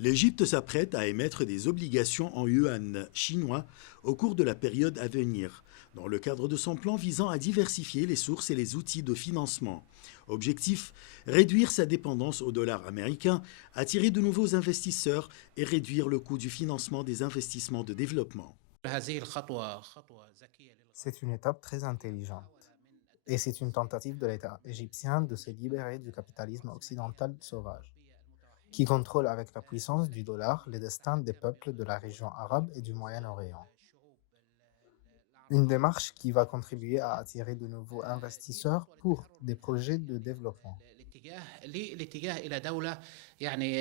L'Égypte s'apprête à émettre des obligations en yuan chinois au cours de la période à venir, dans le cadre de son plan visant à diversifier les sources et les outils de financement. Objectif, réduire sa dépendance au dollar américain, attirer de nouveaux investisseurs et réduire le coût du financement des investissements de développement. C'est une étape très intelligente. Et c'est une tentative de l'État égyptien de se libérer du capitalisme occidental sauvage, qui contrôle avec la puissance du dollar les destins des peuples de la région arabe et du Moyen-Orient. Une démarche qui va contribuer à attirer de nouveaux investisseurs pour des projets de développement. الاتجاه إلى دولة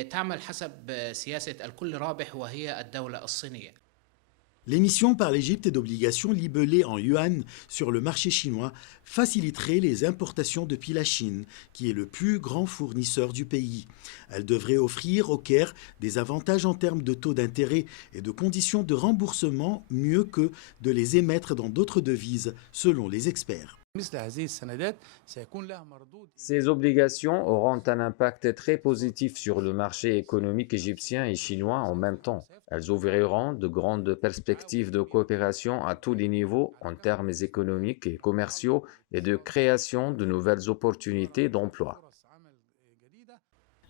تعمل حسب سياسة الكل رابح وهي الدولة الصينية. L'émission par l'Égypte d'obligations libellées en yuan sur le marché chinois faciliterait les importations depuis la Chine, qui est le plus grand fournisseur du pays. Elle devrait offrir au Caire des avantages en termes de taux d'intérêt et de conditions de remboursement mieux que de les émettre dans d'autres devises, selon les experts. Ces obligations auront un impact très positif sur le marché économique égyptien et chinois en même temps. Elles ouvriront de grandes perspectives de coopération à tous les niveaux en termes économiques et commerciaux et de création de nouvelles opportunités d'emploi.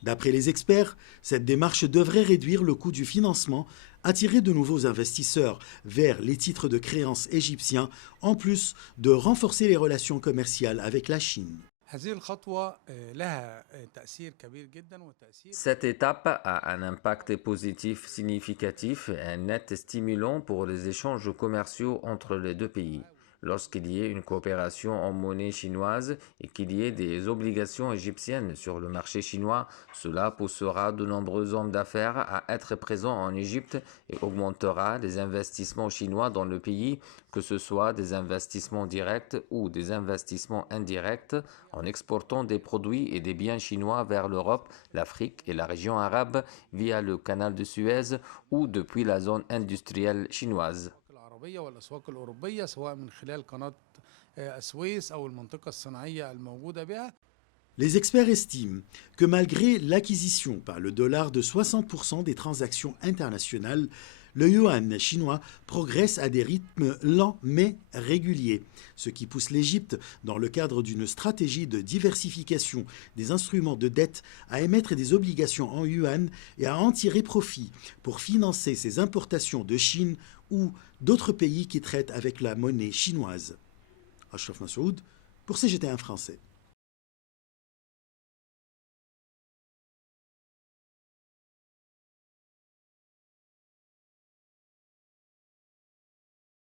D'après les experts, cette démarche devrait réduire le coût du financement, attirer de nouveaux investisseurs vers les titres de créance égyptiens, en plus de renforcer les relations commerciales avec la Chine. Cette étape a un impact positif significatif et un net stimulant pour les échanges commerciaux entre les deux pays. Lorsqu'il y ait une coopération en monnaie chinoise et qu'il y ait des obligations égyptiennes sur le marché chinois, cela poussera de nombreux hommes d'affaires à être présents en Égypte et augmentera les investissements chinois dans le pays, que ce soit des investissements directs ou des investissements indirects, en exportant des produits et des biens chinois vers l'Europe, l'Afrique et la région arabe via le canal de Suez ou depuis la zone industrielle chinoise. والأسواق الأوروبية سواء من خلال قناة السويس أو المنطقة الصناعية الموجودة بها. Les experts estiment que malgré l'acquisition par le dollar de 60% des transactions internationales, le yuan chinois progresse à des rythmes lents mais réguliers, ce qui pousse l'Égypte, dans le cadre d'une stratégie de diversification des instruments de dette, à émettre des obligations en yuan et à en tirer profit pour financer ses importations de Chine ou d'autres pays qui traitent avec la monnaie chinoise. Ashraf Massoud pour CGT1 français.